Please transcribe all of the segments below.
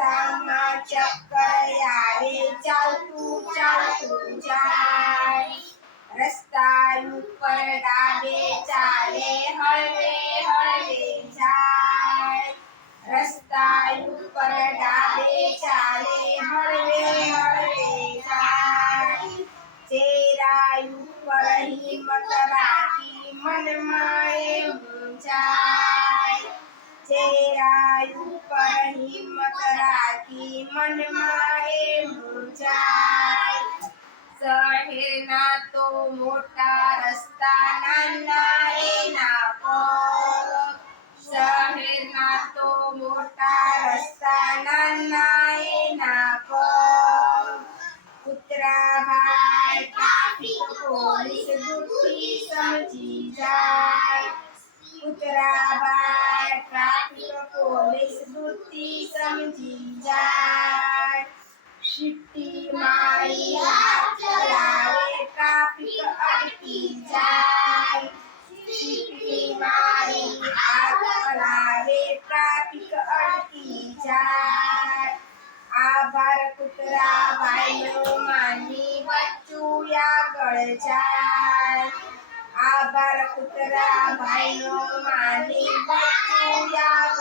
રિક્ષામાં ચક્કર આવે ચાલતું ચાલતું જાય રસ્તા ઉપર ડાબે ચાલે હળવે હળવે જાય રસ્તા ઉપર ડાબે ચાલે હળવે હળવે જાય ચેરા ઉપર હિંમત રાખી મનમાં એવું જાય ચેરા ઉપર હિંમત રાખી મનમાં એવું જાય શહેરના તો મોટા રસ્તા નાના એના પગ શહેરના તો મોટા રસ્તા નાના એના પગ કૂતરા ભાઈ ટ્રાફિક પોલીસ દુઃખી સમજી જાય કૂતરા ભાઈ ટ્રાફિક પોલીસ દુઃખી સમજી જાય સિટી મારી હાથ ચલાવે ટ્રાફિક અટકી જાય સિટી મારી હાથ ચલાવે ટ્રાફિક અટકી જાય આભાર કૂતરા ભાઈનો માની બચ્ચું આગળ જાય આભાર કૂતરા ભાઈનો માની બચ્ચું આગળ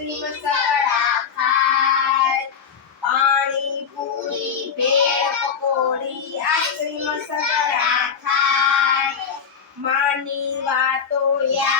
આઈસ્ક્રીમ સગડા ખાય પાણી પૂરી ભેળ પકોડી આઈસ્ક્રીમ સગડા ખાય માની વાતો યાદ